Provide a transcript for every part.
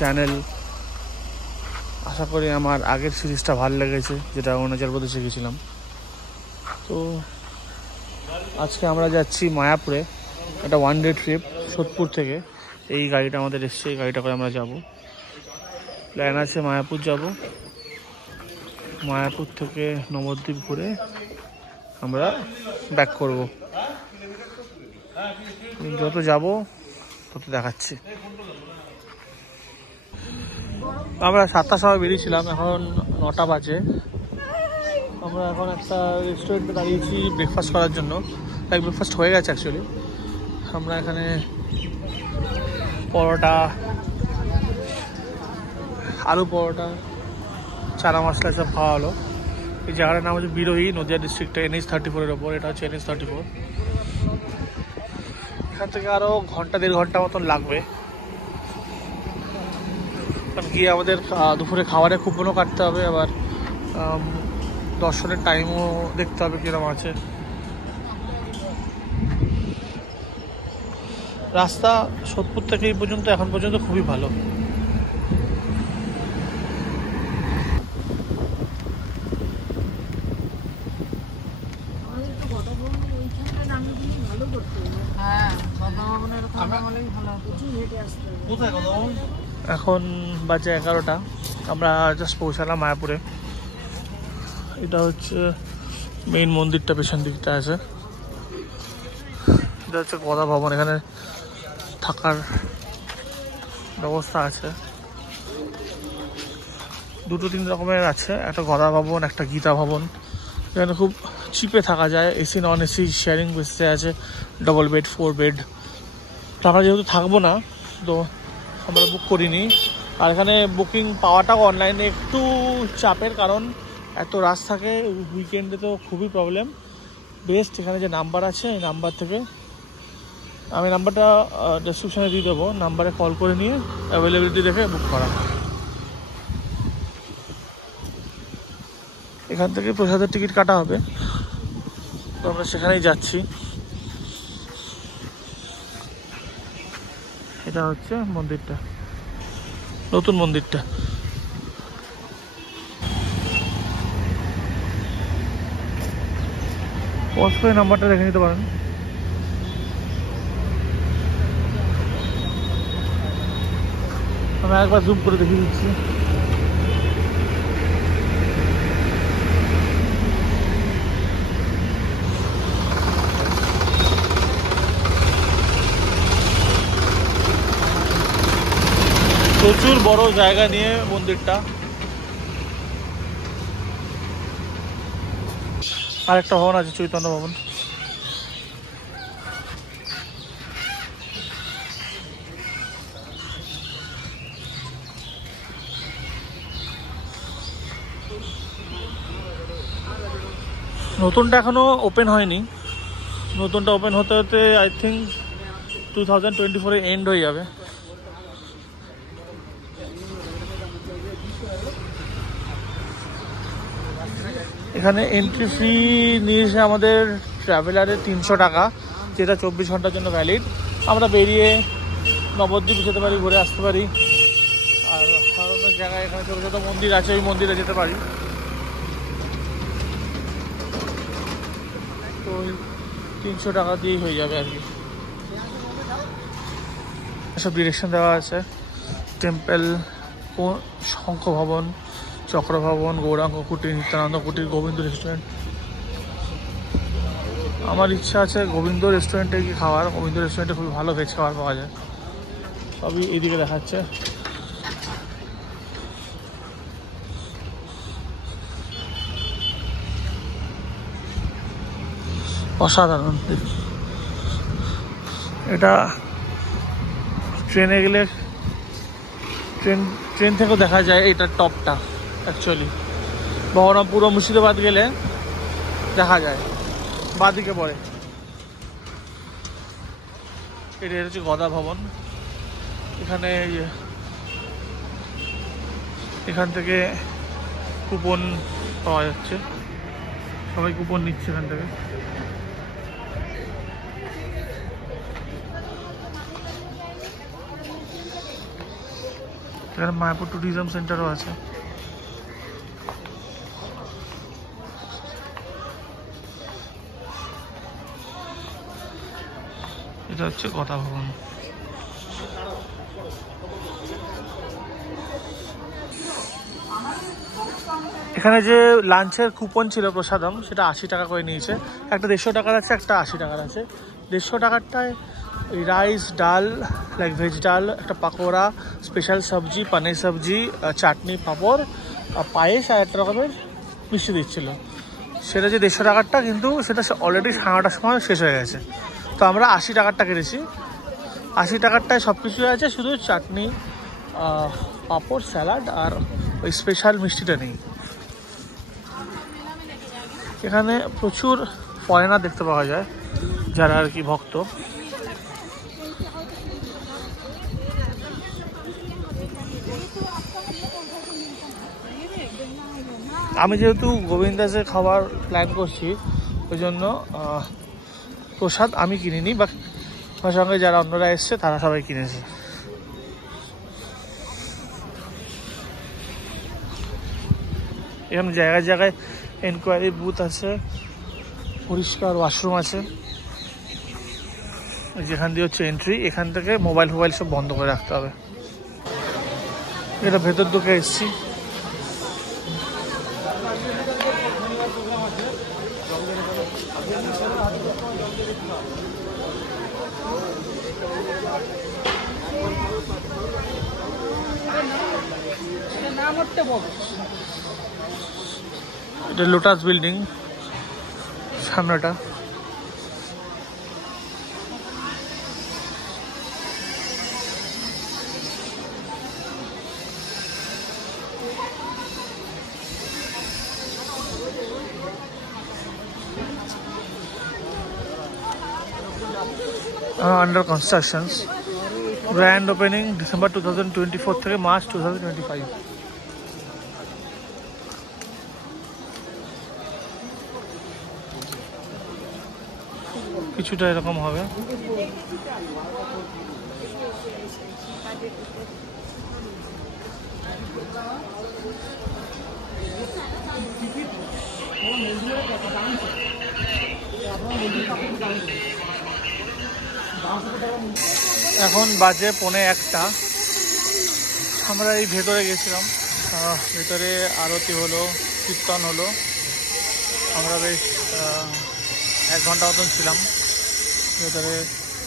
Channel. আশা করি আমার আগের সিরিজটা ভালো লেগেছে, যেটা অরুণাচল প্রদেশে গেছিলাম। তো আজকে আমরা যাচ্ছি মায়াপুরে, একটা 1 ডে ট্রিপ সোদপুর থেকে। এই গাড়িটা আমাদের এসছে, এই গাড়িটা করে আমরা যাব। প্ল্যান আছে মায়াপুর যাব, মায়াপুর থেকে নবদ্বীপ ঘুরে আমরা ব্যাক করব। যত যাব তত দেখাচ্ছি। আমরা 7টার সময় বেরিয়েছিলাম, এখন 9টা বাজে। আমরা এখন একটা রেস্টুরেন্টে দাঁড়িয়েছি ব্রেকফাস্ট করার জন্য। লাইক ব্রেকফাস্ট হয়ে গেছে অ্যাকচুয়ালি। আমরা এখানে পরোটা, আলু পরোটা, চানা মশলা সব খাওয়া হলো। এই জায়গাটার নাম হচ্ছে বিরোহী, নদিয়া ডিস্ট্রিক্টে, NH-34-এর ওপর। এটা হচ্ছে NH-34। এখান থেকে আরও ঘন্টা 1.5 ঘন্টা মতন লাগবে, কারণ গিয়ে আমাদের দুপুরে খাবারে কুপনও কাটতে হবে, আবার দর্শনের টাইমও দেখতে হবে কিরকম আছে। রাস্তা সোদপুর থেকে এই পর্যন্ত এখন পর্যন্ত খুবই ভালো। এখন বাজে 11টা, আমরা জাস্ট পৌঁছালাম মায়াপুরে। এটা হচ্ছে মেইন মন্দিরটা, পেছন দিকটা আছে। এটা হচ্ছে গদা ভবন, এখানে থাকার ব্যবস্থা আছে। 2-3 রকমের আছে, একটা গদা ভবন, একটা গীতা ভবন। এখানে খুব চিপে থাকা যায়, এসি নন এসি শেয়ারিং বেসে আছে, ডবল বেড, 4 বেড। আমরা যেহেতু থাকবো না, তো আমরা বুক করিনি। আর এখানে বুকিং পাওয়াটাও অনলাইনে একটু চাপের, কারণ এত রাশ থাকে। উইকেন্ডে তো খুবই প্রবলেম। বেস্ট এখানে যে নাম্বার আছে, এই নাম্বার থেকে, আমি নাম্বারটা ডেসক্রিপশানে দিয়ে দেবো, নাম্বারে কল করে নিয়ে অ্যাভেলেবিলিটি দেখে বুক করা। এখান থেকে প্রসাদের টিকিট কাটা হবে, তো আমরা সেখানেই যাচ্ছি। এটা হচ্ছে মন্দিরটা, নতুন মন্দিরটা। পজ করে নাম্বারটা দেখে নিতে পারেন। আমি একবার জুম করে দেখিয়ে দিচ্ছি। প্রচুর বড় জায়গা নিয়ে মন্দিরটা। আরেকটা ভবন আছে, চৈতন্য ভবন। নতুনটা এখনো ওপেন হয়নি, নতুনটা ওপেন হতে হতে আই থিঙ্ক 2024-এ এন্ড হয়ে যাবে। এখানে এন্ট্রি ফি নিয়েছে আমাদের ট্রাভেলারে 300 টাকা, যেটা 24 ঘন্টার জন্য ভ্যালিড। আমরা বেরিয়ে নবদ্বীপ যেতে পারি, ঘুরে আসতে পারি। আর অনেক জায়গায় এখানে ছোটো ছোটো মন্দির আছে, ওই মন্দিরে যেতে পারি। তো 300 টাকা দিয়েই হয়ে যাবে আর কি। সব ডিরেকশন দেওয়া আছে। টেম্পল, শঙ্খ ভবন, চক্র ভবন, গৌরাঙ্গ কুটির, নিত্যানন্দ কুটির, গোবিন্দ রেস্টুরেন্ট। আমার ইচ্ছা আছে গোবিন্দ রেস্টুরেন্টে গিয়ে খাওয়ার। গোবিন্দ রেস্টুরেন্টে খুবই ভালো ভেজ খাবার পাওয়া যায়। সবই এইদিকে দেখাচ্ছে। অসাধারণ। এটা ট্রেনে গেলে, ট্রেন থেকেও দেখা যায় এটার টপটা। অ্যাকচুয়ালি বহরমপুর ও মুর্শিদাবাদ গেলে দেখা যায়, বাঁদিকে পড়ে। এটা হচ্ছে গদা ভবন। এখানে এখান থেকে কুপন পাওয়া যাচ্ছে, সবাই কুপন নিচ্ছে এখান থেকে। এখানে মায়াপুর ট্যুরিজম সেন্টারও আছে। এটা হচ্ছে কথা ভবন। এখানে যে লাঞ্চের কুপন ছিল প্রসাদম, সেটা 80 টাকা করে নিয়েছে। একটা 150 টাকার আছে, একটা 80 টাকার আছে। 150 টাকারটায় রাইস, ডাল, লাইক ভেজ ডাল, একটা পাকোড়া, স্পেশাল সবজি, পানির সবজি, চাটনি, পাঁপড়, পায়েস আর একটা রকমের মিষ্টি দিচ্ছিল। সেটা যে 150 টাকারটা, কিন্তু সেটা অলরেডি 9:30টার সময় শেষ হয়ে গেছে। তো আমরা 80 টাকারটা কেটেছি। 80 টাকারটায় সব কিছুই আছে, শুধু চাটনি, পাঁপড়, স্যালাড আর ওই স্পেশাল মিষ্টিটা নেই। এখানে প্রচুর ফরেনার দেখতে পাওয়া যায়, যারা আর কি ভক্ত। আমি যেহেতু গোবিন্দ দাসের খাবার প্ল্যান করছি, ওই জন্য প্রসাদ আমি কিনিনি, বা আমার সঙ্গে যারা অন্যরা এসছে তারা সবাই কিনেছে। এখানে জায়গায় জায়গায় এনকোয়ারি বুথ আছে, পরিষ্কার ওয়াশরুম আছে। যেখান দিয়ে হচ্ছে এন্ট্রি, এখান থেকে মোবাইল সব বন্ধ করে রাখতে হবে। এটা ভেতর ঢুকে এসছি। এটা লোটাস বিল্ডিং সামনেটা। Under constructions. Grand opening December 2024 থেকে March 2025। কিছুটা এরকম হবে। এখন বাজে 1:45। আমরা এই ভেতরে গেছিলাম, ভেতরে আরতি হলো, কীর্তন হলো। আমরা বেশ 1 ঘন্টা মতন ছিলাম ভেতরে।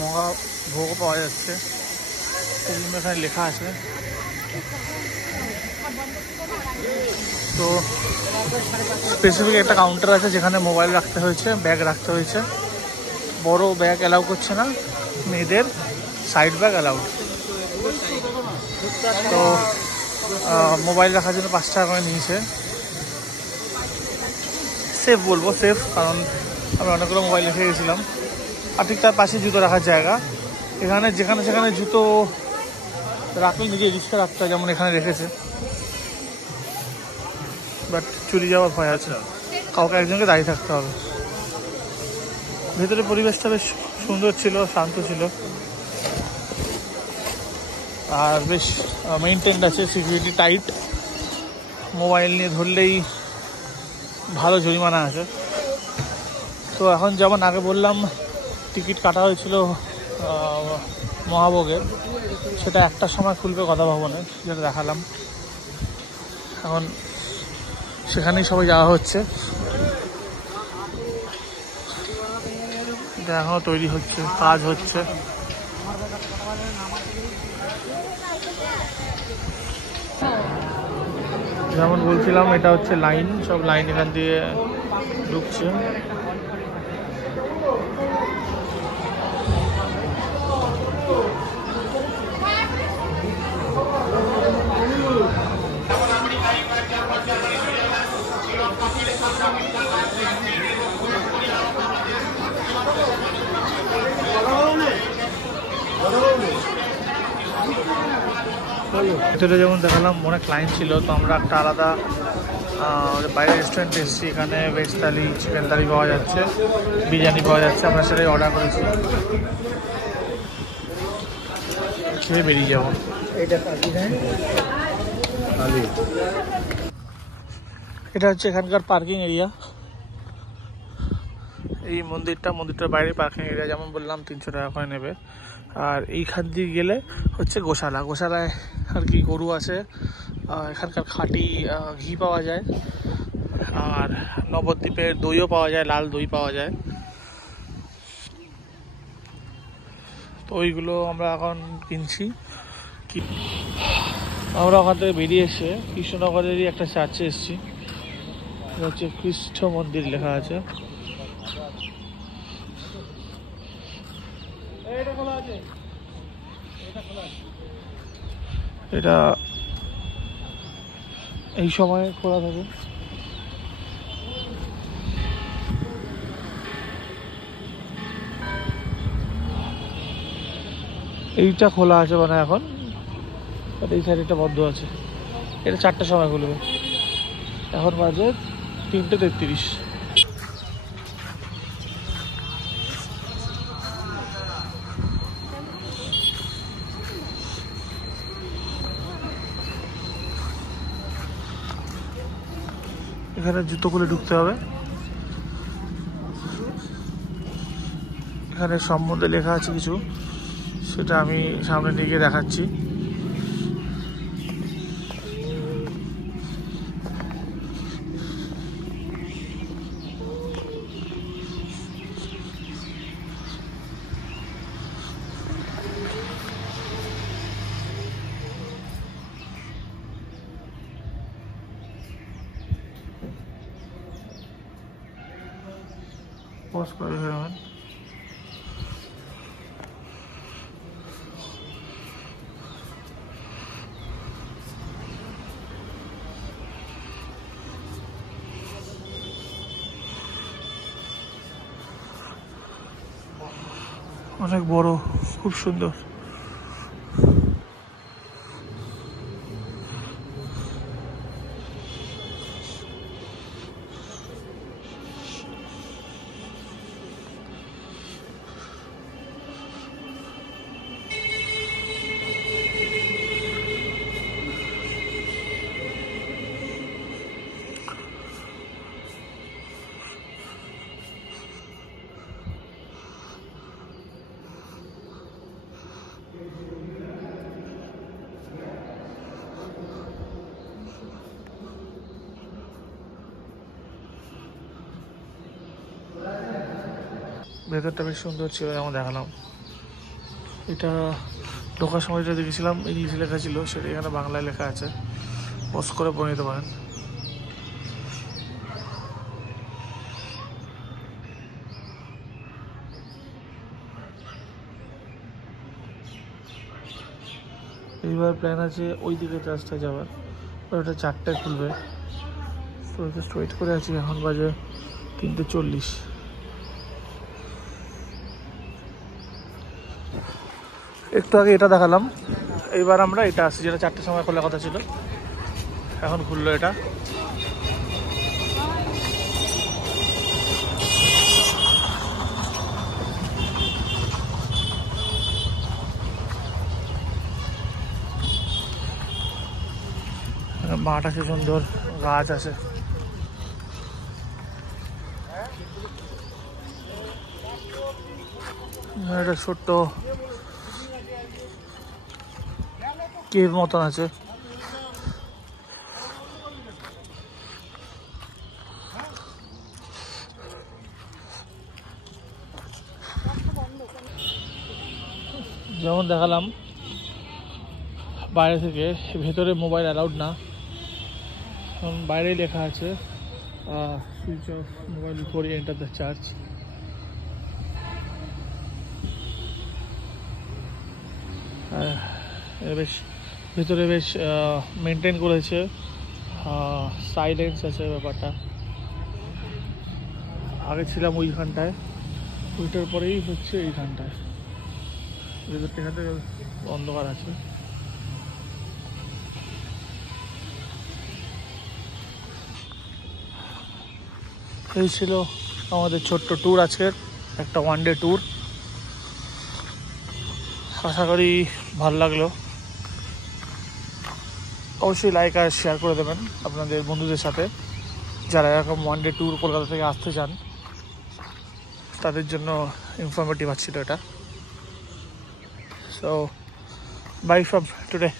মহা ভোগও পাওয়া যাচ্ছে, সেগুলো এখানে লেখা আছে। তো স্পেসিফিক একটা কাউন্টার আছে যেখানে মোবাইল রাখতে হয়েছে, ব্যাগ রাখতে হয়েছে। বড় ব্যাগ অ্যালাউ করছে না, মেয়েদের সাইড ব্যাগ অ্যালাউড। তো মোবাইল রাখার জন্য 5 টাকা করে নিয়েছে। সেফ বলবো, সেফ, কারণ আমি অনেকগুলো মোবাইল রেখে গেছিলাম। আর ঠিক তার পাশে জুতো রাখার জায়গা। এখানে যেখানে সেখানে জুতো রাখলে নিজে রিস্কে রাখতে হয়, যেমন এখানে রেখেছে। বাট চুরি যাওয়ার ভয় আছে, কাউকে একজনকে দাঁড়িয়ে থাকতে হবে। ভেতরে পরিবেশটা বেশ সুন্দর ছিল, শান্ত ছিল, আর বেশ মেইনটেইনড আছে, সিকিউরিটি টাইট। মোবাইল নিয়ে ধরলেই ভালো জরিমানা আছে। তো এখন যেমন আগে বললাম টিকিট কাটা হয়েছিল মহাভোগের, সেটা 1টার সময় খুলবে কথা ভবনে, যেটা দেখালাম। এখন সেখানেই সবাই যাওয়া হচ্ছে। এখনও তৈরি হচ্ছে, কাজ হচ্ছে। যেমন বলছিলাম, এটা হচ্ছে লাইন, সব লাইন এখান দিয়ে ঢুকছে। ভেতরে যেমন দেখালাম অনেক লাইন ছিল, তো আমরা একটা আলাদা বাইরে রেস্টুরেন্টে এসেছি। এখানে ভেজ থালি, চিকেন থালি পাওয়া যাচ্ছে, বিরিয়ানি পাওয়া যাচ্ছে। আমরা সেটাই অর্ডার করেছি। খেয়ে বেরিয়ে যাবো। এটা হচ্ছে এখানকার পার্কিং এরিয়া। এই মন্দিরটার বাইরে পার্কিং এরিয়া, যেমন বললাম 300 টাকা করে নেবে। আর এইখান দিয়ে গেলে হচ্ছে গোশালায় আর কি গরু আছে, এখানকার খাঁটি ঘি পাওয়া যায়, আর নবদ্বীপের দইও পাওয়া যায়, লাল দই পাওয়া যায়। তো ওইগুলো আমরা এখন কিনছি। আমরা ওখান থেকে বেরিয়ে এসে কৃষ্ণনগরেরই একটা চার্চে এসেছি, এটা হচ্ছে খ্রিস্ট মন্দির লেখা আছে। এটা এই সময় খোলা থাকে। এইটা খোলা আছে মানে এখন, এই সাইডটা বন্ধ আছে। এটা 4টার সময় খুলবে, এখন বাজে 3:33। এখানে জুতো খুলে ঢুকতে হবে। এখানে সম্বন্ধে লেখা আছে কিছু, সেটা আমি সামনে নিয়ে গিয়ে দেখাচ্ছি। পজ করে ফেলবেন। অনেক বড়, খুব সুন্দর। ভেতরটা বেশ সুন্দর ছিল, যেমন দেখালাম। এটা ঢোকার সময় যেটা দেখেছিলাম ইংলিশে লেখা ছিল, সেটা এখানে বাংলায় লেখা আছে, পজ করে পড়ে নিতে পারেন। এইবার প্ল্যান আছে ওই দিকে চার্চটা যাওয়ার, ওটা 4টায় খুলবে। তো জাস্ট ওয়েট করে আছি, এখন বাজে 3:40। একটু আগে এটা দেখালাম, এইবার আমরা এটা আসছি, যেটা 4টার সময় খোলার কথা ছিল, এখন খুললো এটা। মাঠ আছে, সুন্দর গাছ আছে। একটা ছোট্ট কেভ মতন আছে। যেমন দেখালাম বাইরে থেকে, ভেতরে মোবাইল অ্যালাউড না, বাইরেই লেখা আছে switch off mobile before you enter the church. বেশ ভেতরে বেশ মেনটেন করেছে, সাইলেন্স আছে ব্যাপারটা। আগে ছিলাম ওইখানটায়, ওইটার পরেই হচ্ছে এইখানটায়, ভেতরটা এখান থেকে অন্ধকার আছে। এই ছিল আমাদের ছোট্ট ট্যুর আজকের, একটা 1 ডে ট্যুর। আশা করি ভালো লাগলো। অবশ্যই লাইক আর শেয়ার করে দেবেন আপনাদের বন্ধুদের সাথে, যারা এরকম ওয়ান ডে ট্যুর কলকাতা থেকে আসতে চান তাদের জন্য ইনফরমেটিভ ছিল এটা। So bye from today.